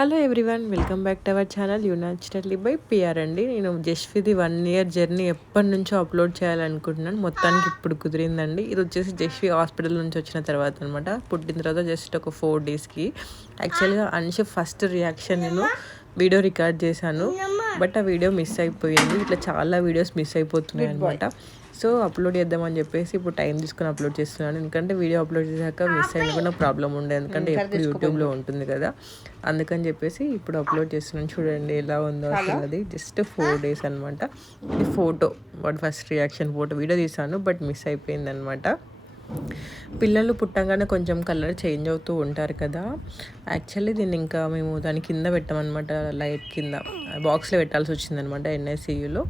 Hello everyone, welcome back to our channel unnaturally by PR అండి. నేను జస్ట్విది 1 year journey ఎప్పటి నుంచో అప్లోడ్ చేయాలనుకుంటున్నాను. మొత్తానికి ఇప్పుడు కుదిరిందండి. ఇది వచ్చేసి జస్ట్వి హాస్పిటల్ నుంచి వచ్చిన తర్వాత అనమాట. పుట్టిన తర్వాత జస్ట్ ఒక 4 డేస్కి యాక్చువల్గా అన్షు ఫస్ట్ రియాక్షన్ నేను వీడియో రికార్డ్ చేశాను, బట్ ఆ వీడియో మిస్ అయిపోయింది. ఇట్లా చాలా వీడియోస్ మిస్ అయిపోతున్నాయి అనమాట. సో అప్లోడ్ చేద్దామని చెప్పేసి ఇప్పుడు టైం తీసుకొని అప్లోడ్ చేస్తున్నాను. ఎందుకంటే వీడియో అప్లోడ్ చేశాక మిస్ అయినా కూడా ప్రాబ్లం ఉండే, ఎందుకంటే ఎప్పుడు యూట్యూబ్లో ఉంటుంది కదా, అందుకని చెప్పేసి ఇప్పుడు అప్లోడ్ చేస్తున్నాను. చూడండి ఎలా ఉందో అసలు. అది జస్ట్ 4 డేస్ అనమాట. ఇది ఫోటో, వాడు ఫస్ట్ రియాక్షన్ ఫోటో వీడియో తీసాను, బట్ మిస్ అయిపోయింది అనమాట. పిల్లలు పుట్టంగానే కొంచెం కలర్ చేంజ్ అవుతూ ఉంటారు కదా. యాక్చువల్లీ దీన్ని ఇంకా మేము దాని కింద పెట్టామన్నమాట, లైట్ కింద బాక్స్లో పెట్టాల్సి వచ్చిందనమాట ఎన్ఐసియులో.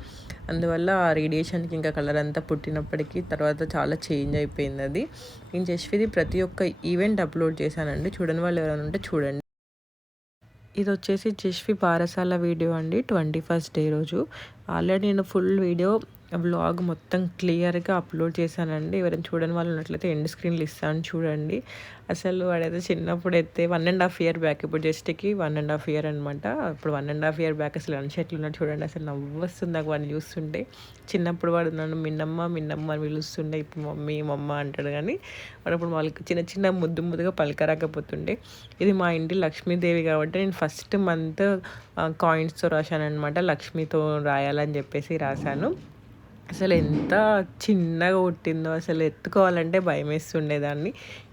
అందువల్ల ఆ రేడియేషన్కి ఇంకా కలర్ అంతా పుట్టినప్పటికీ తర్వాత చాలా చేంజ్ అయిపోయింది అది. నేను జస్ట్విది ప్రతి ఒక్క ఈవెంట్ అప్లోడ్ చేశానండి, చూడని వాళ్ళు ఎవరైనా ఉంటే చూడండి. ఇది వచ్చేసి జస్ట్వి పారసాల వీడియో అండి, 21st డే రోజు. ఆల్రెడీ నేను ఫుల్ వీడియో వ్లాగ్ మొత్తం క్లియర్గా అప్లోడ్ చేశానండి. ఎవరైనా చూడని వాళ్ళు ఉన్నట్లయితే ఎండ్ స్క్రీన్లు ఇస్తాను చూడండి. అసలు వాడైతే చిన్నప్పుడు అయితే 1.5 year బ్యాక్, ఇప్పుడు జస్ట్కి 1.5 year అనమాట. ఇప్పుడు 1.5 year బ్యాక్ అసలు అన్షెట్లు ఉన్నాడు చూడండి. అసలు నవ్వు వస్తుంది నాకు వాడిని చూస్తుంటే. చిన్నప్పుడు వాడు నన్ను మిన్నమ్మ మిన్నమ్మ అని పిలుస్తుండే, ఇప్పుడు మమ్మీ మమ్మ అంటాడు. కానీ వాడు అప్పుడు వాళ్ళకి చిన్న చిన్న ముద్దుగా పలకరాకపోతుండే. ఇది మా ఇంటి లక్ష్మీదేవి కాబట్టి నేను ఫస్ట్ మంత్ కాయిన్స్తో రాశాను అనమాట. లక్ష్మితో రాయాలని చెప్పేసి రాశాను. అసలు ఎంత చిన్నగా పుట్టిందో, అసలు ఎత్తుకోవాలంటే భయం వేస్తుండేదాన్ని.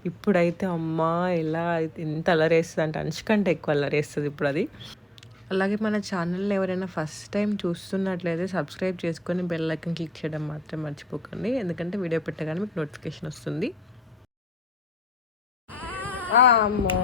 ఇప్పుడైతే అమ్మ ఎలా ఎంత అలరేస్తుంది అంటే అంచుకంటే ఎక్కువ అలరేస్తుంది ఇప్పుడు అది. అలాగే మన ఛానల్ని ఎవరైనా ఫస్ట్ టైం చూస్తున్నట్లయితే సబ్స్క్రైబ్ చేసుకొని బెల్ ఐకాన్ క్లిక్ చేయడం మాత్రం మర్చిపోకండి, ఎందుకంటే వీడియో పెట్టగానే మీకు నోటిఫికేషన్ వస్తుంది. అమ్మో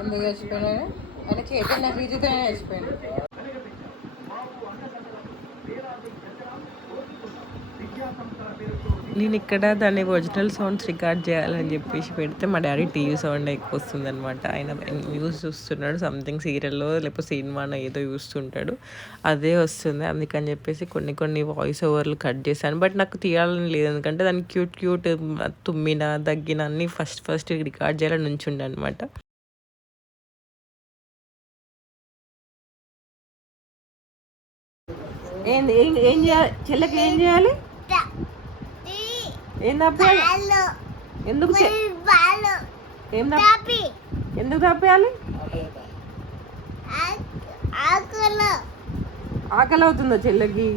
ఎందుకు చచ్చిపోయినాడు? ఆయన చైతన్య రీతితోనే చచ్చిపోయాడు. నేను ఇక్కడ దాన్ని ఒరిజినల్ సౌండ్స్ రికార్డ్ చేయాలని చెప్పేసి పెడితే మా డాడీ టీవీ సౌండ్ ఎక్కువ వస్తుంది అనమాట. ఆయన న్యూస్ చూస్తున్నాడు, సంథింగ్ సీరియల్లో లేకపోతే సినిమానో ఏదో చూస్తుంటాడు, అదే వస్తుంది. అందుకని చెప్పేసి కొన్ని వాయిస్ ఓవర్లు కట్ చేశాను, బట్ నాకు తీయాలని లేదు. ఎందుకంటే దాన్ని క్యూట్ తుమ్మిన దగ్గిన అన్నీ ఫస్ట్ రికార్డ్ చేయాలని నుంచుండే అనమాట. ఏం చేయాలి చెల్లెకి? ఏం చేయాలి? ఏం తప్పేయాలి? ఎందుకు ఎందుకు తప్పేయాలి? ఆకలి అవుతుందో చెల్లెకి?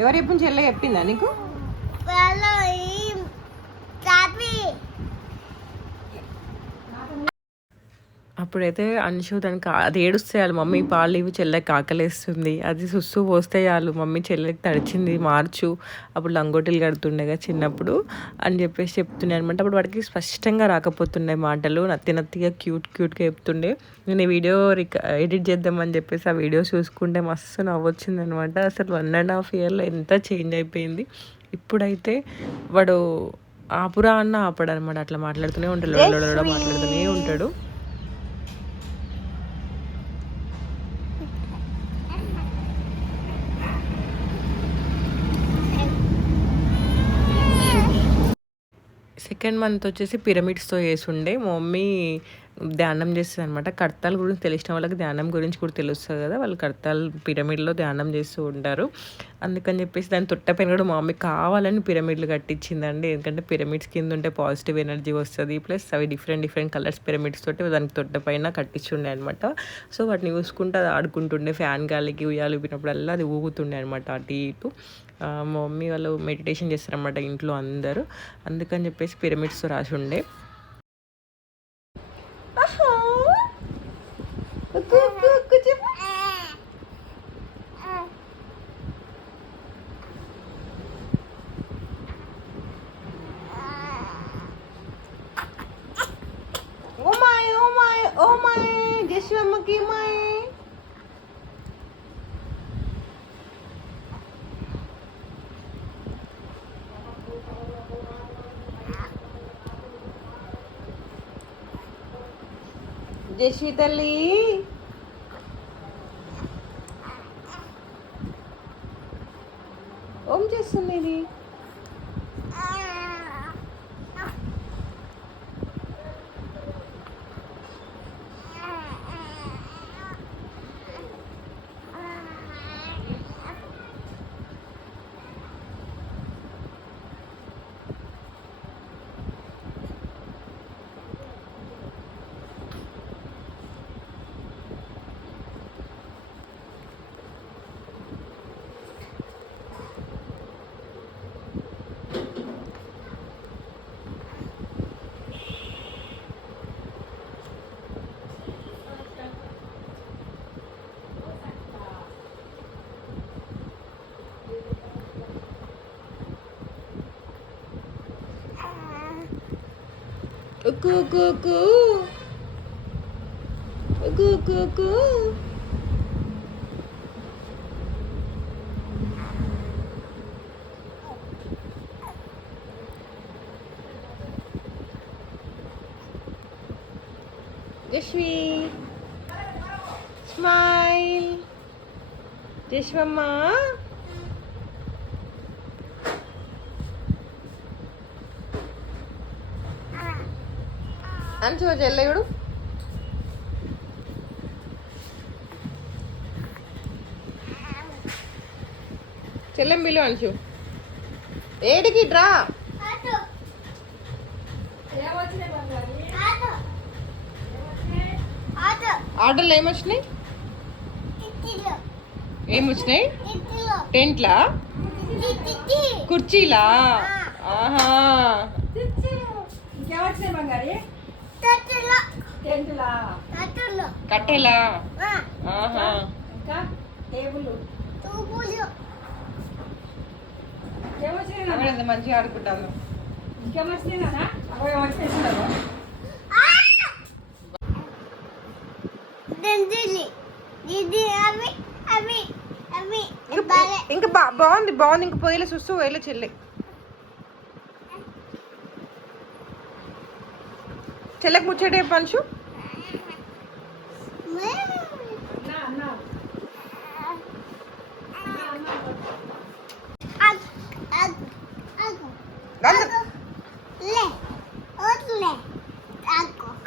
ఎవరు చెప్పిన? చెల్లె చెప్పిందా నీకు? అప్పుడైతే అన్షు దానికి అది ఏడుస్తే చాలు, మమ్మీ పాలు ఇవి చెల్లెకి ఆకలేస్తుంది, అది సుస్సు పోస్తే చాలు, మమ్మీ చెల్లెకి తడిచింది మార్చు, అప్పుడు లంగోటీలు కడుతుండేగా చిన్నప్పుడు అని చెప్పేసి చెప్తున్నాయి అనమాట. అప్పుడు వాడికి స్పష్టంగా రాకపోతుండే మాటలు, నత్తిగా క్యూట్గా చెప్తుండే. నేను ఈ వీడియో ఎడిట్ చేద్దామని చెప్పేసి ఆ వీడియో చూసుకుంటే మస్తు నవ్వొచ్చింది అనమాట. అసలు 1.5 yearలో ఎంత చేంజ్ అయిపోయింది. ఇప్పుడైతే వాడు ఆపురా అన్న ఆపడు అనమాట, అట్లా మాట్లాడుతూనే ఉంటాడు, మాట్లాడుతూనే ఉంటాడు. సెకండ్ మంత్ వచ్చేసి పిరమిడ్స్తో చేసి ఉండే. మా మమ్మీ ధ్యానం చేస్తుంది అనమాట. కర్తాల గురించి తెలిసిన వాళ్ళకి ధ్యానం గురించి కూడా తెలుస్తుంది కదా, వాళ్ళు కర్తాల్ పిరమిడ్లో ధ్యానం చేస్తూ ఉంటారు. అందుకని చెప్పేసి దాని తొట్టపైన కూడా మా మమ్మీ కావాలని పిరమిడ్లు కట్టించిందండి. ఎందుకంటే పిరమిడ్స్ కింద ఉంటే పాజిటివ్ ఎనర్జీ వస్తుంది, ప్లస్ అవి డిఫరెంట్ కలర్స్ పిరమిడ్స్ తోటి దానికి తొట్టపైన కట్టించుండే అనమాట. సో వాటిని చూసుకుంటూ అది ఆడుకుంటుండే, ఫ్యాన్ గాలికి ఉయ్యాలు ఊపినప్పుడల్లా అది ఊగుతుండే అనమాట అటు ఇటు. మా మమ్మీ వాళ్ళు మెడిటేషన్ చేస్తారన్నమాట ఇంట్లో అందరూ, అందుకని చెప్పేసి పిరమిడ్స్ రాసి ఉండే. ఓ మై జశ్వి అమ్మకి మై జశ్వి తల్లి ఓం చేస్తుంది ఇది. ఉక్కు ఉక్కు ఉక్కు ఉక్కు ఉక్కు ఉక్కు. జశ్వి స్మైల్. జశ్వమ్మ అని చూడ చెల్లెడు. చెల్లెం బిలు అంచు ఏడికి డ్రా. ఆర్డర్లు ఏమొచ్చినాయి? ఏమొచ్చినాయి? టెంట్లా, కుర్చీలా? ఆహా కట్టెలా? ఆహా మంచిగా ఆడుకుంటాను. ఇంకా బాగుంది బాగుంది. ఇంకా పోయేలా చూస్తూ పోయేలా చెల్లె. చెల్లెకి ముచ్చటే పంచు.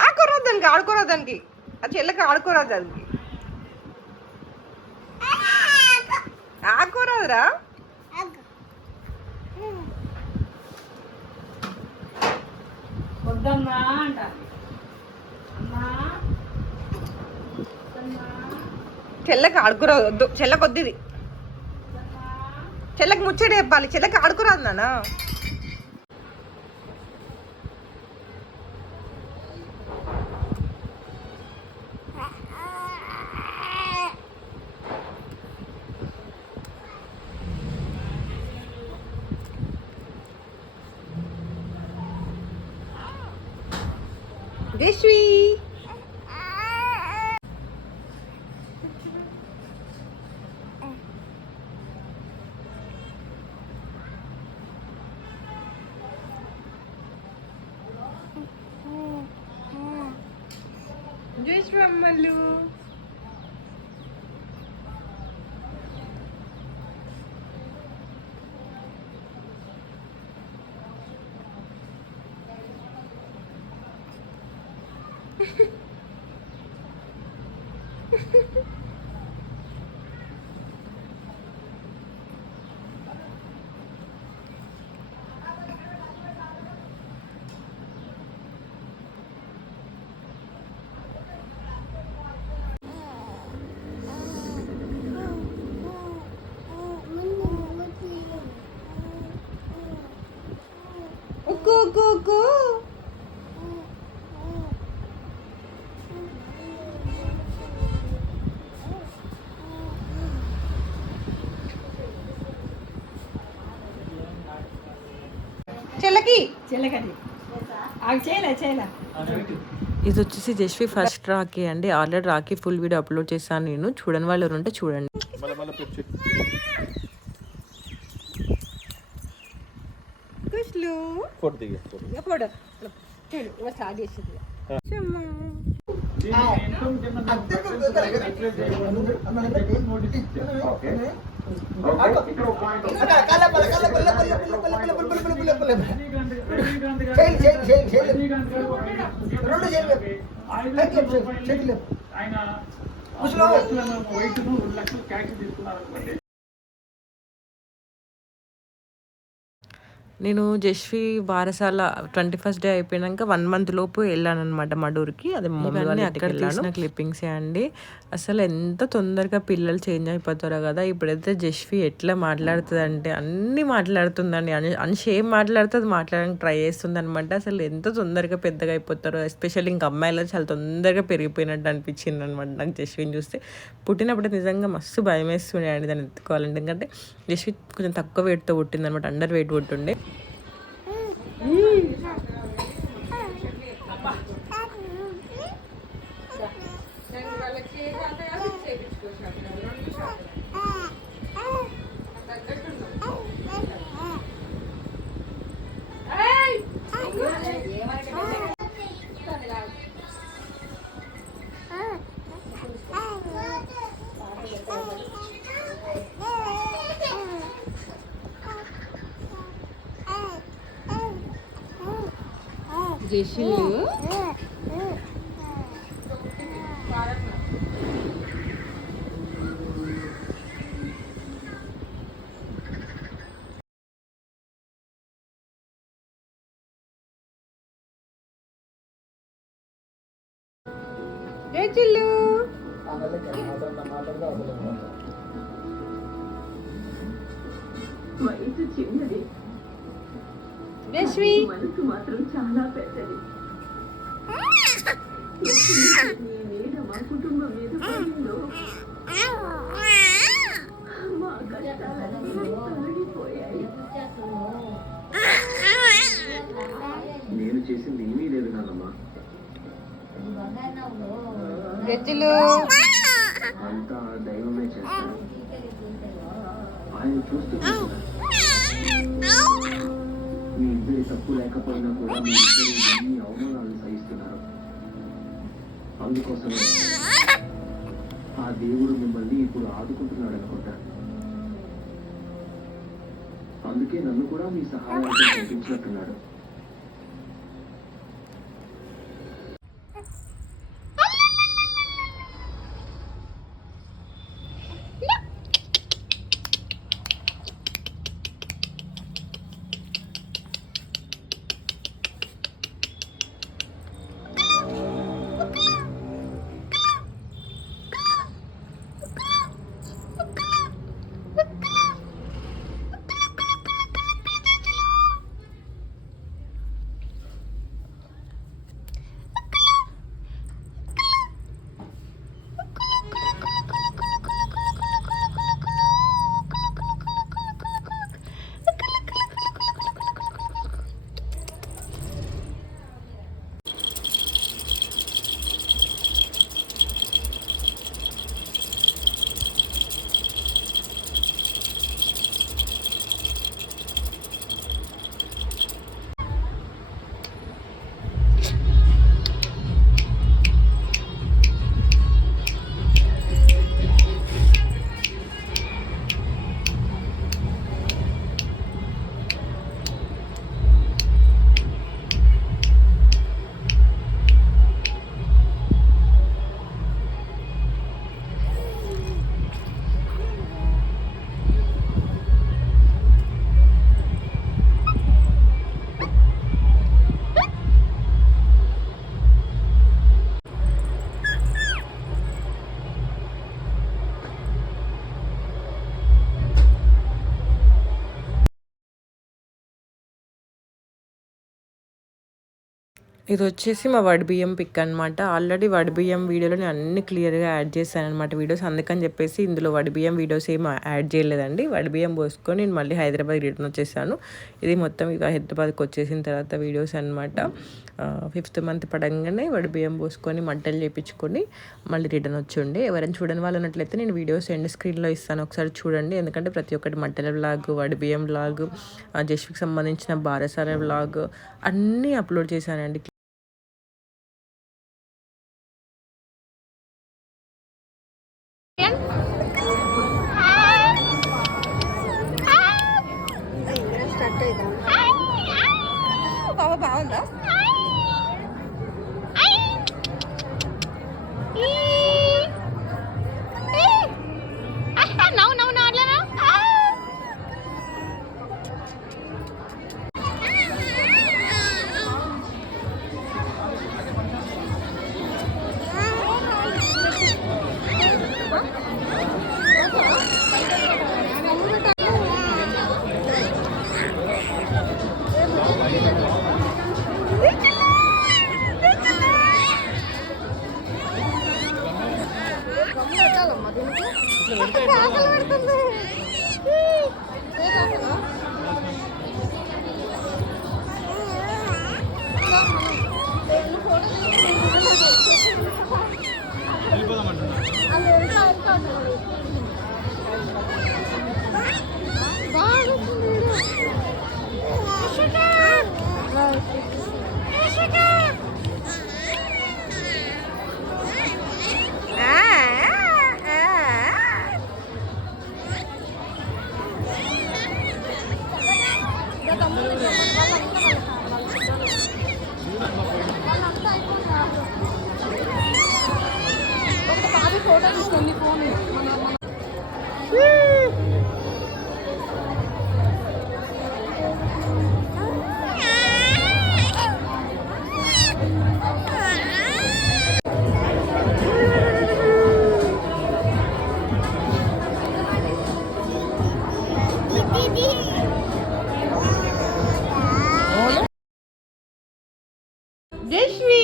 ఆడుకోరాదు దానికి, ఆడుకోరాదు దానికి. ఆ చెల్లెకి ఆడుకోరాదు దానికి, ఆడుకోరాదురా. చెల్లెకి ఆడుకోరాదు, వద్దు. చెల్లెకి వద్దు ఇది. చెల్లెకి ముచ్చట చెప్పాలి, చెల్లెకి ఆడుకోరాదు నాన్న. జశ్వి జశ్వి అమ్మలు. ఉక్కు ఉక్కు ఉక్కు. చెల్లకి చెల్లకది చేయలే ఇది వచ్చేసి జస్వి ఫస్ట్ రాఖీ అండి. Already Rakhi full video upload చేశాను నేను. చూడని వాళ్ళు ఎవరు ఉంటే చూడండి. నేను జస్వి బారసాల 21st డే అయిపోయినాక 1 month లోపు వెళ్ళాను అనమాట మడూర్కి. అది మమ్మల్ని అక్కడ తీసిన క్లిప్పింగ్సే అండి. అసలు ఎంత తొందరగా పిల్లలు చేంజ్ అయిపోతారో కదా. ఇప్పుడైతే జస్వి ఎట్లా మాట్లాడుతుంది అంటే అన్నీ మాట్లాడుతుందండి. అనిష్ ఏం మాట్లాడితే అది మాట్లాడడానికి ట్రై చేస్తుంది అనమాట. అసలు ఎంత తొందరగా పెద్దగా అయిపోతారో, ఎస్పెషల్లీ ఇంకా అమ్మాయిలు చాలా తొందరగా పెరిగిపోయినట్టు అనిపించింది అనమాట నాకు జస్విని చూస్తే. పుట్టినప్పుడు నిజంగా మస్తు భయం వేస్తుండే అండి దాన్ని ఎత్తుకోవాలంటే. ఎందుకంటే జస్వి కొంచెం తక్కువ వెయిట్తో పుట్టింది అనమాట, అండర్ వెయిట్ పుట్టుండే. జేషిల్లు జేషిల్లు వయసు చిన్నది, జస్వి మనసు మాత్రం చాలా పెద్దది. నీ మీద మా కుటుంబం మీద పడిందో మా కష్టాలన్నీ తొలగిపోయాయి. నేను చేసింది ఏమీ లేదు నాన్నమ్మా. అంతా దైవమే చేస్తాడు. ఆయన చూస్తున్నాడు. మీ ఇద్దరి తప్పు లేకపోయినా కూడా మీ ఇద్దరు ఎన్ని అవమానాలు సహిస్తున్నారు. అందుకోసమే ఆ దేవుడు మిమ్మల్ని ఇప్పుడు ఆదుకుంటున్నాడు అనుకుంటా. అందుకే నన్ను కూడా మీ సహాయాన్ని పంపించినట్టున్నాడు. ఇది వచ్చేసి మా వడి బియ్యం పిక్ అనమాట. ఆల్రెడీ వడి బియ్యం వీడియోలో నేను అన్ని క్లియర్గా యాడ్ చేశాను అనమాట వీడియోస్. అందుకని చెప్పేసి ఇందులో వడి బియ్యం వీడియోస్ ఏం యాడ్ చేయలేదండి. వడి బియ్యం పోసుకొని నేను మళ్ళీ హైదరాబాద్ రిటర్న్ వచ్చేసాను. ఇది మొత్తం ఇక హైదరాబాద్కి వచ్చేసిన తర్వాత వీడియోస్ అనమాట. 5th మంత్ పడంగానే వడి బియ్యం పోసుకొని మంటలు చేయించుకొని మళ్ళీ రిటర్న్ వచ్చి ఎవరైనా చూడని వాళ్ళు ఉన్నట్లయితే నేను వీడియోస్ ఎండ్ స్క్రీన్లో ఇస్తాను, ఒకసారి చూడండి. ఎందుకంటే ప్రతి ఒక్కటి మంటల వ్లాగ్, వడి బియ్యం వ్లాగ్, జస్ట్కి సంబంధించిన బారసాల వ్లాగ్ అన్నీ అప్లోడ్ చేశానండి. బాగుందా? ఫోటో తీసుకోండి ఫోన్. జశ్వి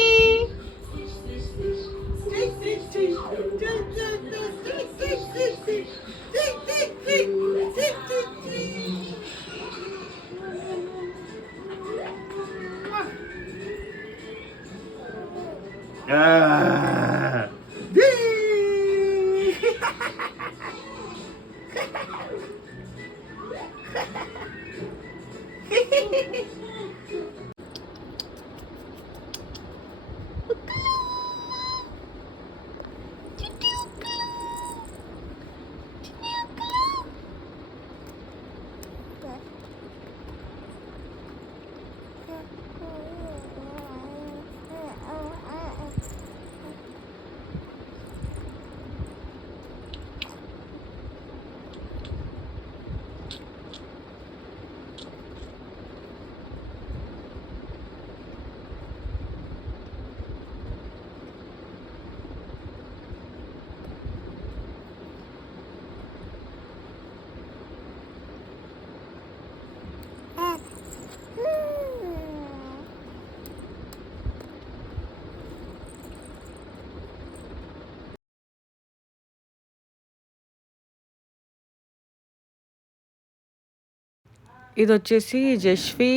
ఇది వచ్చేసి జశ్వి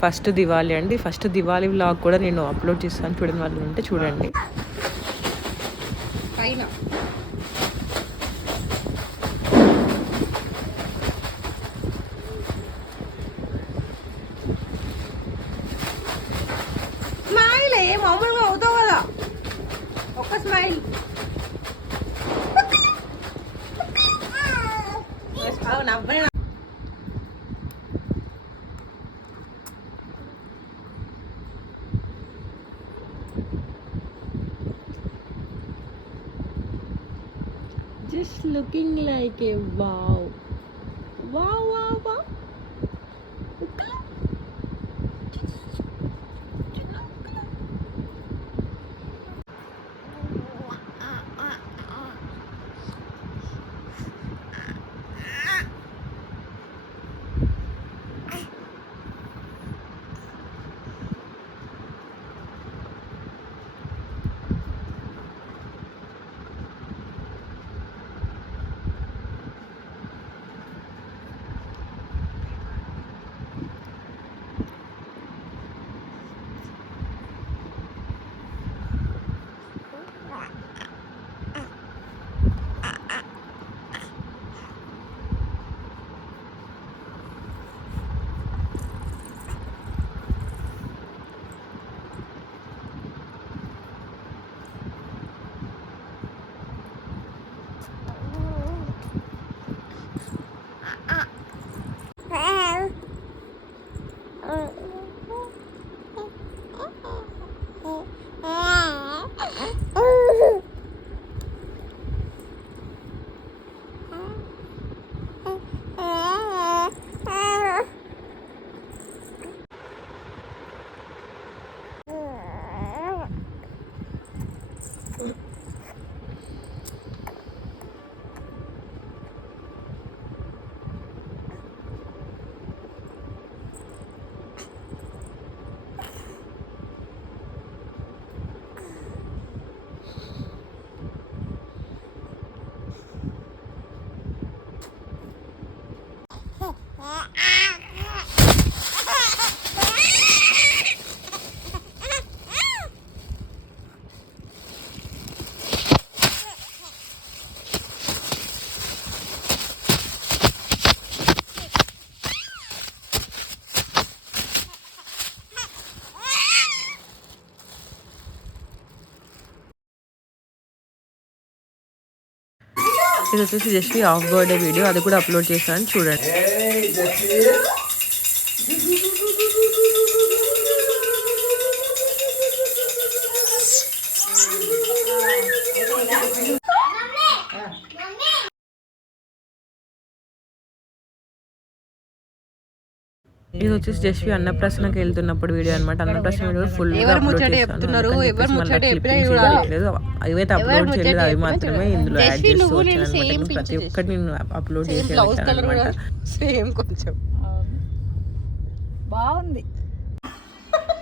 ఫస్ట్ దివాళీ అండి. ఫస్ట్ దివాళీ వ్లాగ్ కూడా నేను అప్లోడ్ చేస్తాను, చూడని వాళ్ళు ఉంటే చూడండి. పైన స్మైల్ మామూలుగా అవుతావు కదా, ఒక్క స్మైల్. నవ్వే Just looking like a wow. Wow, wow, wow. ఇది వచ్చేసి జస్వి హాఫ్ బర్త్డే వీడియో, అది కూడా అప్లోడ్ చేశాను చూడండి. ఇది వచ్చేసి జస్వి అన్నప్రాసనకి వెళ్తున్నప్పుడు వీడియో అనమాట. అన్నప్రాసన వీడియో ఫుల్ ఎవరు ముచ్చట చెప్తున్నారు, ఎవరు ముచ్చట చెప్పినా చూడాలి. అవైతే అప్లోడ్ చేయలేదు, అవి మాత్రమే ఇందులో యాడ్ చేస్తూ వచ్చాను అనమాట. ప్రతి ఒక్కటి నేను అప్లోడ్ బ్లౌజ్ కలర్ కూడా చేసేది. సేమ్ కొంచెం బాగుంది.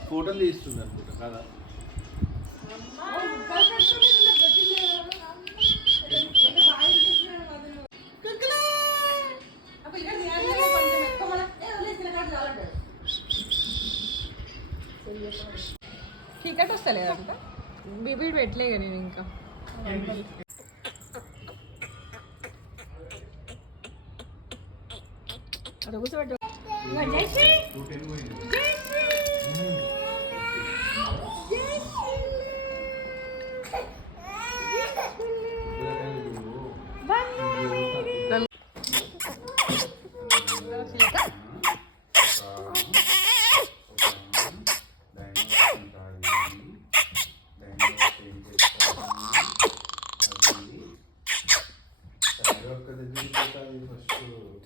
ఫోటోలు తీస్తున్నారు కదా. టికెట్ వస్తలేదంట, బీబీ పెట్టలే నేను ఇంకా.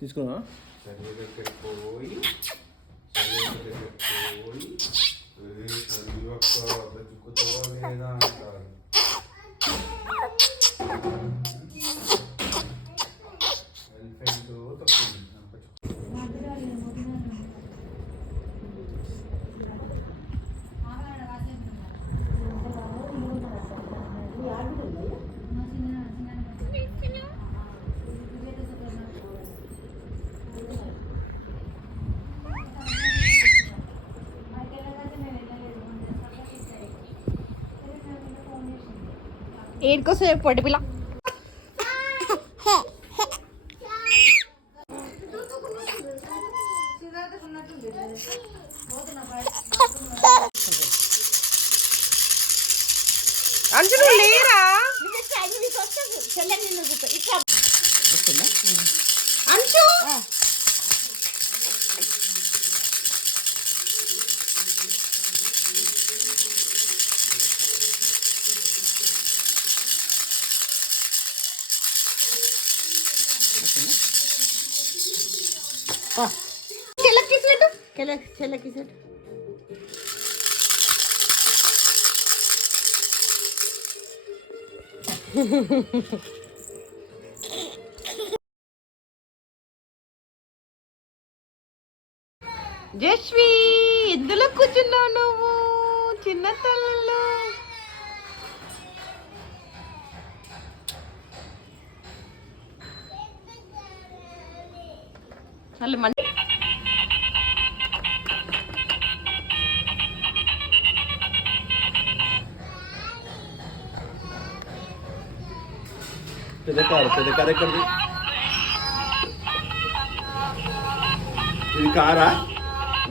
తీసుకున్నా ఏడుకోసం పొట్టి పిల్ల. అంచు నువ్వు లేరా? అంచు చెల్లకి సెట్, చెల్లకి సెట్. జస్వి ఎందులో కూర్చున్నావు నువ్వు చిన్న తల్లలో? మళ్ళీ పెద్ద కారు ఎక్కడిది? ఇది కారా?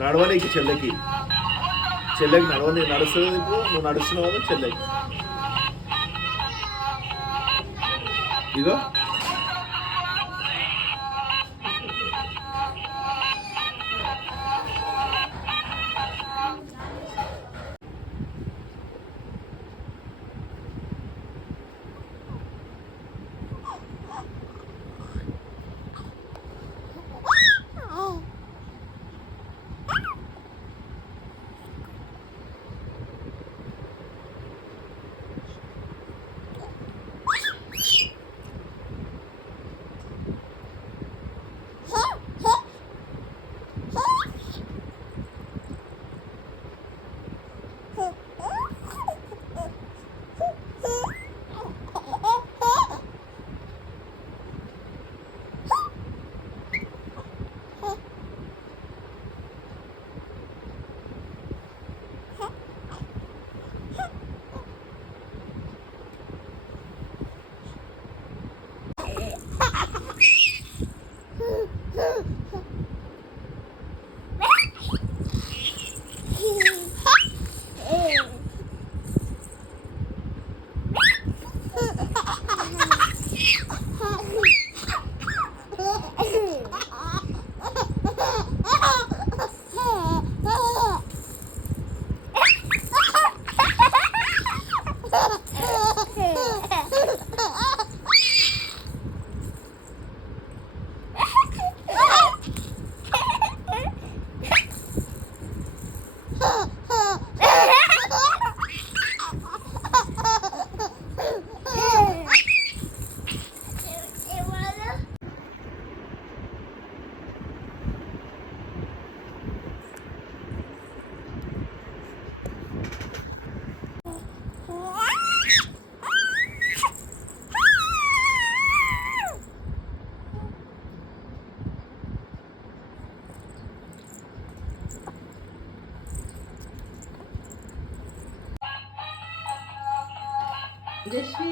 నడవనీకి చెల్లెకి నడవని నడుస్తుంది. ఇప్పుడు నువ్వు నడుస్తున్నావు కదా చెల్లెకి. ఇగో జస్వి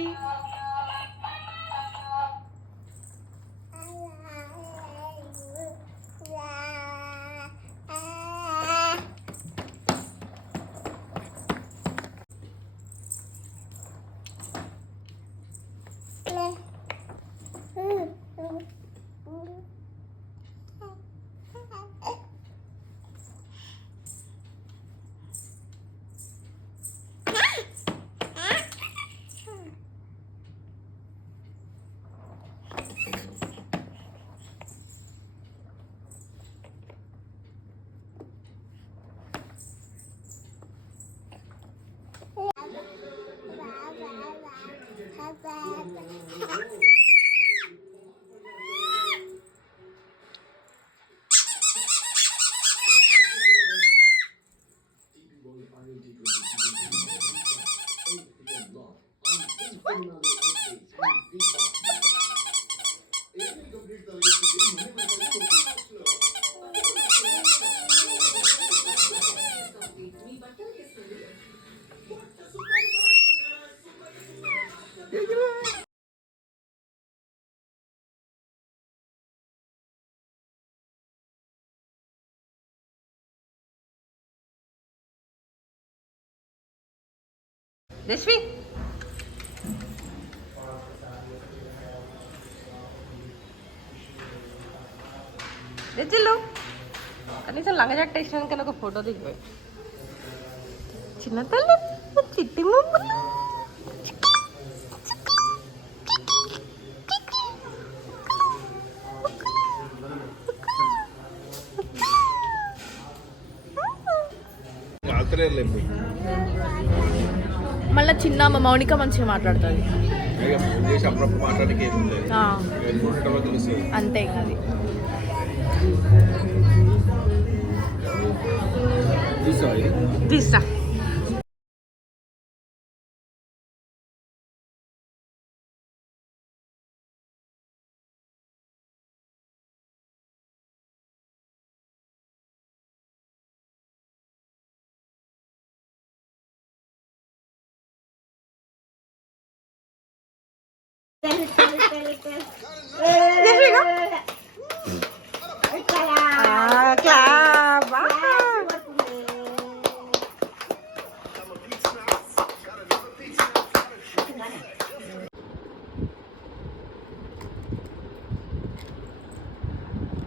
జస్వి తెచ్చిల్లు కనీసం లంగ జట్ట వేసినాకన్నా ఒక ఫోటో దిగిపోయి చిన్న తల్లి చిట్టి మమ్మల్ని మళ్ళీ చిన్న మౌనిక మంచిగా మాట్లాడుతుంది అప్పుడప్పుడు మాట్లాడడానికి ఏమి లేదు తెలుస్తుంది. అంతే ఇంకా అది తీస్తా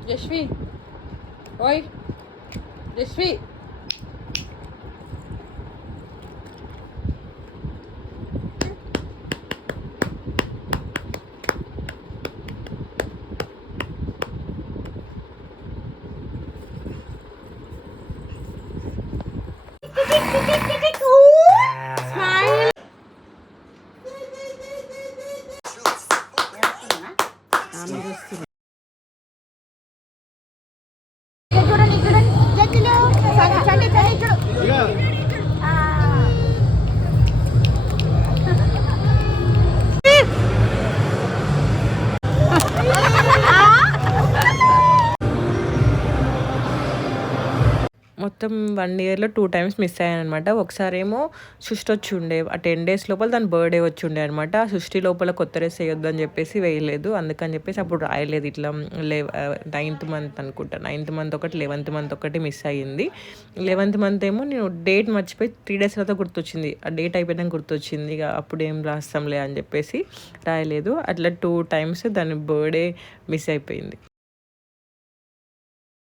జస్వి ఓయ్ జస్వి మొత్తం 1 ఇయర్లో 2 టైమ్స్ మిస్ అయ్యాను అనమాట. ఒకసారి ఏమో సృష్టి వచ్చి ఉండే, ఆ 10 days లోపల దాని బర్త్డే వచ్చి ఉండే అనమాట. ఆ సృష్టి లోపల కొత్త డ్రెస్ వేయొద్దు అని చెప్పేసి వేయలేదు, అందుకని చెప్పేసి అప్పుడు రాయలేదు. ఇట్లా 9th month అనుకుంటా, 9th month ఒకటి, 11th month ఒకటి మిస్ అయ్యింది. 11th month ఏమో నేను డేట్ మర్చిపోయి 3 days తర్వాత గుర్తొచ్చింది, ఆ డేట్ అయిపోయినాక గుర్తొచ్చింది. ఇక అప్పుడు ఏం రాస్తాంలే అని చెప్పేసి రాయలేదు. అట్లా 2 times దాని బర్త్డే మిస్ అయిపోయింది.